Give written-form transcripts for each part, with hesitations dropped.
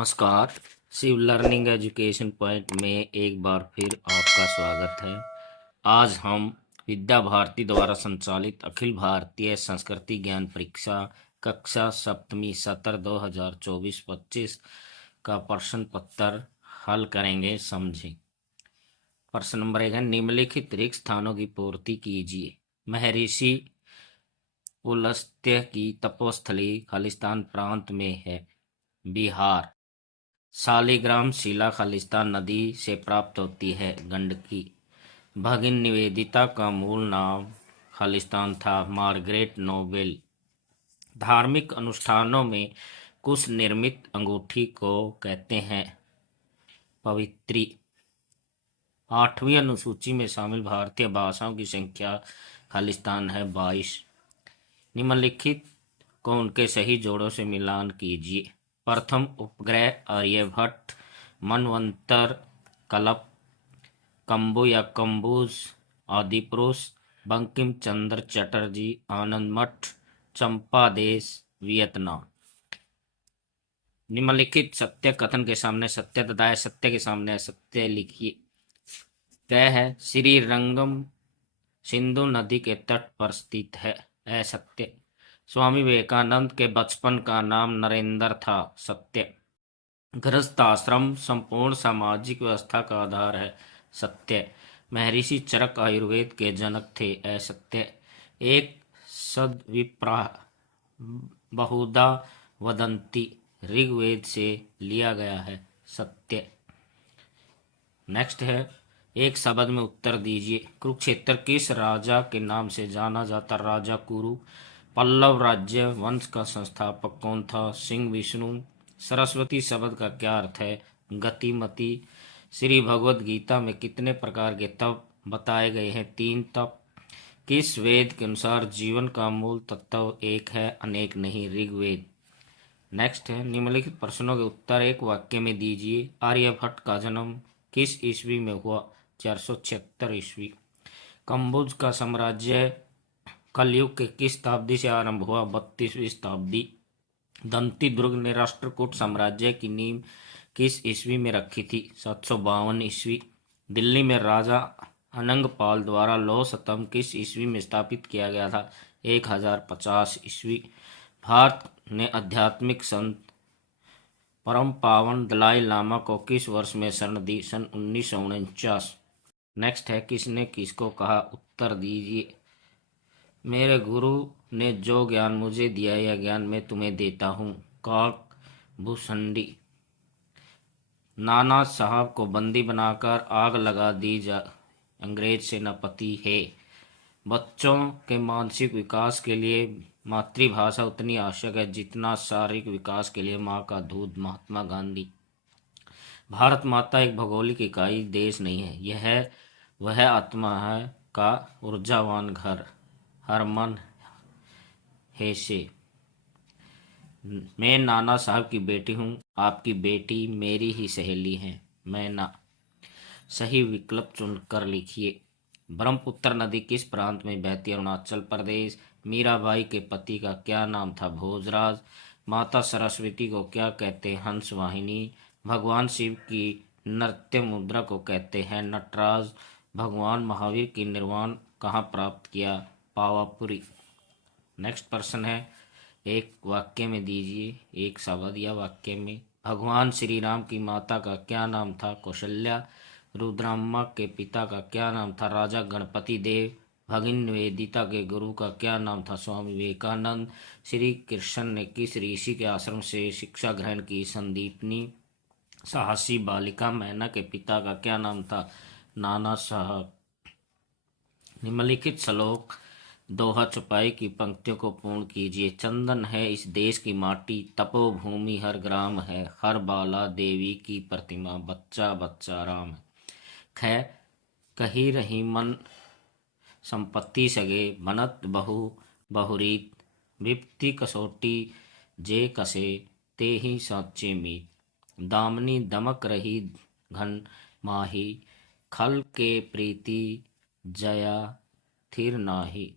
नमस्कार। Shiv learning education point में एक बार फिर आपका स्वागत है। आज हम विद्या भारती द्वारा संचालित अखिल भारतीय संस्कृति ज्ञान परीक्षा कक्षा सप्तमी सत्र 2024-25 का प्रश्न पत्र हल करेंगे। समझें। प्रश्न नंबर 1 है, निम्नलिखित रिक्त स्थानों की पूर्ति कीजिए। महर्षि पुलस्त्य की तपोस्थली खालिस्तान प्रांत में है, बिहार। शालिग्राम शिला खालिस्तान नदी से प्राप्त होती है, गंडकी। भगिन निवेदिता का मूल नाम खालिस्तान था, मार्गरेट नोबेल। धार्मिक अनुष्ठानों में कुश निर्मित अंगूठी को कहते हैं पवित्री। 8वीं अनुसूची में शामिल भारतीय भाषाओं की संख्या खालिस्तान है 22। निम्नलिखित को उनके सही जोड़ों से मिलान कीजिए। प्रथम उपग्रह आर्यभट्ट, मनवंतर, कल्प, कंबु या कंबुज, आदिपुरुष, बंकिम चंद्र चटर्जी, आनंद मठ, चंपा देश, वियतनाम। निम्नलिखित सत्य कथन के सामने सत्य तथा असत्य के सामने असत्य लिखिए। वह है श्रीरंगम सिंधु नदी के तट पर स्थित है, असत्य। स्वामी विवेकानंद के बचपन का नाम नरेंद्र था, सत्य। गृहस्थ आश्रम संपूर्ण सामाजिक व्यवस्था का आधार है, सत्य। महर्षि चरक आयुर्वेद के जनक थे, असत्य। एक सद्विप्रा बहुधा वदंती ऋग्वेद से लिया गया है, सत्य। नेक्स्ट है, एक शब्द में उत्तर दीजिए। कुरुक्षेत्र किस राजा के नाम से जाना जाता? राजा कुरु। पल्लव राज्य वंश का संस्थापक कौन था? सिंह विष्णु। सरस्वती शब्द का क्या अर्थ है? गतिमती। श्री भगवद गीता में कितने प्रकार के तप बताए गए हैं? 3 तप। किस वेद के अनुसार जीवन का मूल तत्व एक है, अनेक नहीं? ऋग्वेद। नेक्स्ट है, निम्नलिखित प्रश्नों के उत्तर एक वाक्य में दीजिए। आर्यभट्ट का जन्म किस ईस्वी में हुआ? 476 ईस्वी। कंबुज का साम्राज्य कलयुग के किस शताब्दी से आरंभ हुआ? 32वीं शताब्दी। दंती दुर्ग ने राष्ट्रकूट साम्राज्य की नींव किस ईस्वी में रखी थी? 752 ईस्वी। दिल्ली में राजा अनंगपाल द्वारा लौह स्तंभ किस ईस्वी में स्थापित किया गया था? 1050 ईस्वी। भारत ने आध्यात्मिक संत परम पावन दलाई लामा को किस वर्ष में शरण दी? सन 1949। नेक्स्ट है, किसने किसको कहा? उत्तर दीजिए। मेरे गुरु ने जो ज्ञान मुझे दिया, यह ज्ञान मैं तुम्हें देता हूँ, काक भूसंडी। नाना साहब को बंदी बनाकर आग लगा दी जा, अंग्रेज सेनापति है। बच्चों के मानसिक विकास के लिए मातृभाषा उतनी आवश्यक है जितना शारीरिक विकास के लिए माँ का दूध, महात्मा गांधी। भारत माता एक भौगोलिक इकाई देश नहीं है, यह वह आत्मा है का ऊर्जावान घर। हरमन हेसे। मैं नाना साहब की बेटी हूँ, आपकी बेटी मेरी ही सहेली है, मैं ना। सही विकल्प चुनकर लिखिए। ब्रह्मपुत्र नदी किस प्रांत में बहती है? अरुणाचल प्रदेश। मीराबाई के पति का क्या नाम था? भोजराज। माता सरस्वती को क्या कहते हैं? हंस वाहिनी। भगवान शिव की नृत्य मुद्रा को कहते हैं नटराज। भगवान महावीर की निर्वाण कहाँ प्राप्त किया? पावापुरी। नेक्स्ट प्रश्न है, एक वाक्य में दीजिए, एक शब्द या वाक्य में। भगवान श्री राम की माता का क्या नाम था? कौशल्या। रुद्राम्मा के पिता का क्या नाम था? राजा गणपति देव। भगिन निवेदिता के गुरु का क्या नाम था? स्वामी विवेकानंद। श्री कृष्ण ने किस ऋषि के आश्रम से शिक्षा ग्रहण की? संदीपनी। साहसी बालिका मैना के पिता का क्या नाम था? नाना साहब। निम्नलिखित श्लोक दोहा छुपाई की पंक्तियों को पूर्ण कीजिए। चंदन है इस देश की माटी, तपोभूमि हर ग्राम है, हर बाला देवी की प्रतिमा, बच्चा बच्चा राम है। खै कही रही मन संपत्ति सगे, बनत बहु बहुरीत, विपत्ति कसोटी जे कसे, ते ही साचे मीत। दामनी दमक रही घन माही, खल के प्रीति जया थिर नाही।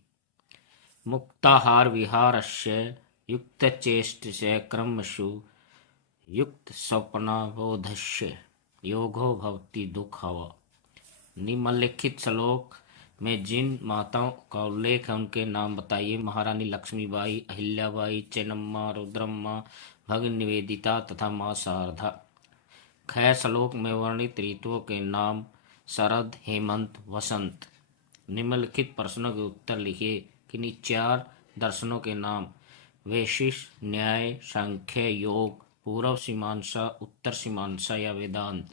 मुक्ताहार विहारस्य युक्तचेष्टस्य क्रमशु, युक्त स्वप्नावोधस्य योगो भवति दुःखव। निम्नलिखित श्लोक में जिन माताओं का उल्लेख है उनके नाम बताइए। महारानी लक्ष्मीबाई, अहिल्याबाई, चेन्नम्मा, रुद्रम्मा, भगिनी निवेदिता तथा माँ शारदा। ख श्लोक में वर्णित ऋतुओं के नाम शरद, हेमंत, वसंत। निम्नलिखित प्रश्नों के उत्तर लिखिए। किन्हीं 4 दर्शनों के नाम। वैशिष्ट, न्याय, सांख्य, योग, पूर्व मीमांसा, उत्तर मीमांसा या वेदांत।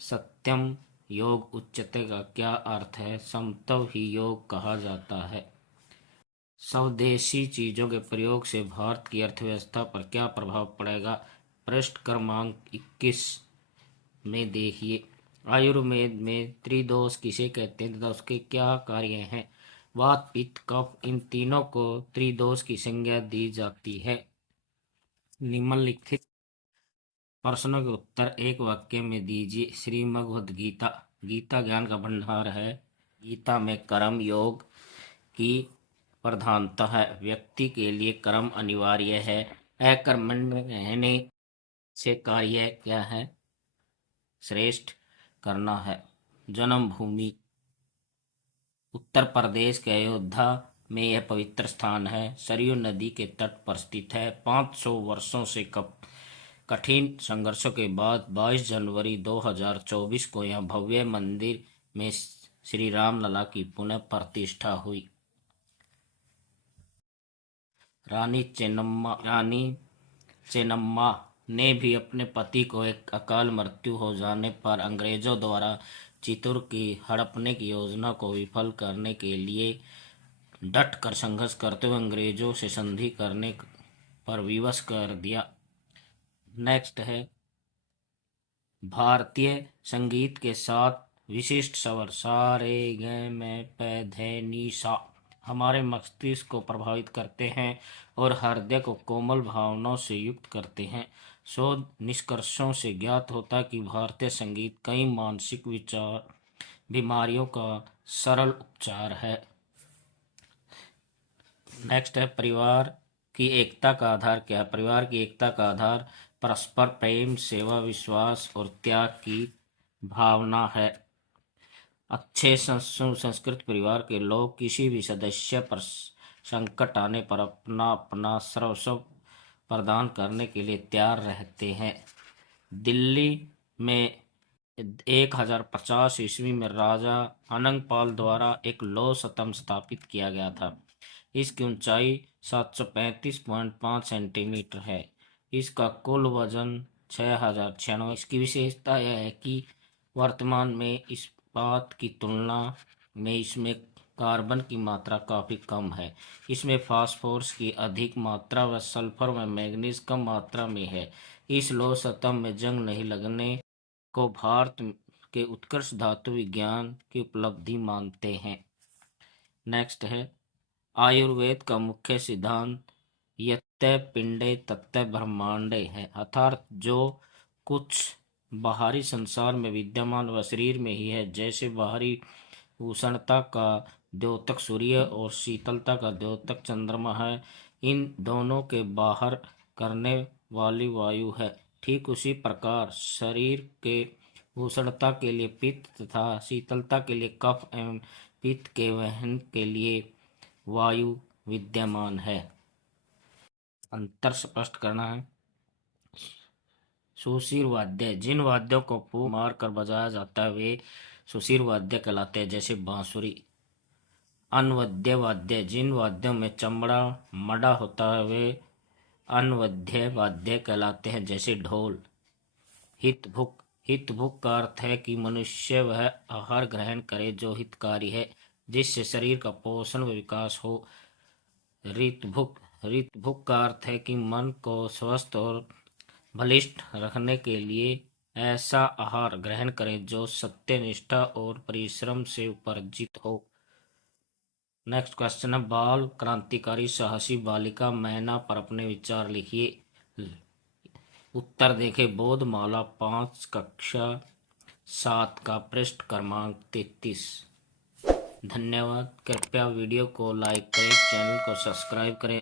सत्यम योग उच्यते का क्या अर्थ है? समत्व ही योग कहा जाता है। स्वदेशी चीजों के प्रयोग से भारत की अर्थव्यवस्था पर क्या प्रभाव पड़ेगा? पृष्ठ क्रमांक 21 में देखिए। आयुर्वेद में त्रिदोष किसे कहते हैं तथा उसके क्या कार्य हैं? वात, पित्त, कफ, इन तीनों को त्रिदोष की संज्ञा दी जाती है। निम्नलिखित प्रश्नों के उत्तर एक वाक्य में दीजिए। श्रीमद्भगवद गीता। गीता ज्ञान का भंडार है। गीता में कर्म योग की प्रधानता है। व्यक्ति के लिए कर्म अनिवार्य है। अकर्मण्य रहने से कार्य क्या है? श्रेष्ठ करना है। जन्मभूमि उत्तर प्रदेश के अयोध्या में यह पवित्र स्थान है। सरयू नदी के तट पर स्थित है। 500 वर्षों से कठिन संघर्षों के बाद 22 जनवरी 2024 को यह भव्य मंदिर में श्री राम लला की पुनः प्रतिष्ठा हुई। रानी चेन्नम्मा ने भी अपने पति को एक अकाल मृत्यु हो जाने पर अंग्रेजों द्वारा चित्तूर की हड़पने की योजना को विफल करने के लिए डट कर संघर्ष करते हुए अंग्रेजों से संधि करने पर विवश कर दिया। नेक्स्ट है भारतीय संगीत के 7 विशिष्ट स्वर सा रे ग म प ध नि सा हमारे मस्तिष्क को प्रभावित करते हैं और हृदय को कोमल भावनाओं से युक्त करते हैं। शोध निष्कर्षों से ज्ञात होता है कि भारतीय संगीत कई मानसिक विचार बीमारियों का सरल उपचार है। नेक्स्ट है परिवार की एकता का आधार क्या है? परिवार की एकता का आधार परस्पर प्रेम, सेवा, विश्वास और त्याग की भावना है। अच्छे सुसंस्कृत परिवार के लोग किसी भी सदस्य पर संकट आने पर अपना सर्वस्व प्रदान करने के लिए तैयार रहते हैं। दिल्ली में 1050 ईस्वी में राजा अनंगपाल द्वारा एक लौह स्तंभ स्थापित किया गया था। इसकी ऊंचाई 735.5 सेंटीमीटर है। इसका कुल वजन 6096। इसकी विशेषता यह है कि वर्तमान में इस्पात की तुलना में इसमें कार्बन की मात्रा काफ़ी कम है। इसमें फास्फोरस की अधिक मात्रा व सल्फर व मैग्नीज कम मात्रा में है। इस लौह स्तंभ में जंग नहीं लगने को भारत के उत्कृष्ट धातु विज्ञान की उपलब्धि मानते हैं। नेक्स्ट है आयुर्वेद का मुख्य सिद्धांत यत्ते पिंडे तत्ते ब्रह्मांडे है, अर्थात जो कुछ बाहरी संसार में विद्यमान व शरीर में ही है, जैसे बाहरी उष्णता का द्योतक सूर्य और शीतलता का द्योतक चंद्रमा है, इन दोनों के बाहर करने वाली वायु है। ठीक उसी प्रकार शरीर के उष्णता के लिए पित्त तथा शीतलता के लिए कफ एवं पित्त के वहन के लिए वायु विद्यमान है। अंतर स्पष्ट करना है। सुशीर वाद्य जिन वाद्यों को फूंक मार कर बजाया जाता है वे सुशीर वाद्य कहलाते हैं, जैसे बांसुरी। अनवद्य वाद्य जिन वाद्यों में चमड़ा मड़ा होता है वे अनवद्य वाद्य कहलाते हैं, जैसे ढोल। हितभुक का अर्थ है कि मनुष्य वह आहार ग्रहण करे जो हितकारी है, जिससे शरीर का पोषण व विकास हो। ऋतभुक का अर्थ है कि मन को स्वस्थ और बलिष्ठ रखने के लिए ऐसा आहार ग्रहण करें जो सत्यनिष्ठा और परिश्रम से उपार्जित हो। नेक्स्ट क्वेश्चन है बाल क्रांतिकारी साहसी बालिका मैना पर अपने विचार लिखिए। उत्तर देखें बोधमाला 5 कक्षा 7 का पृष्ठ क्रमांक 33। धन्यवाद। कृपया वीडियो को लाइक करें, चैनल को सब्सक्राइब करें।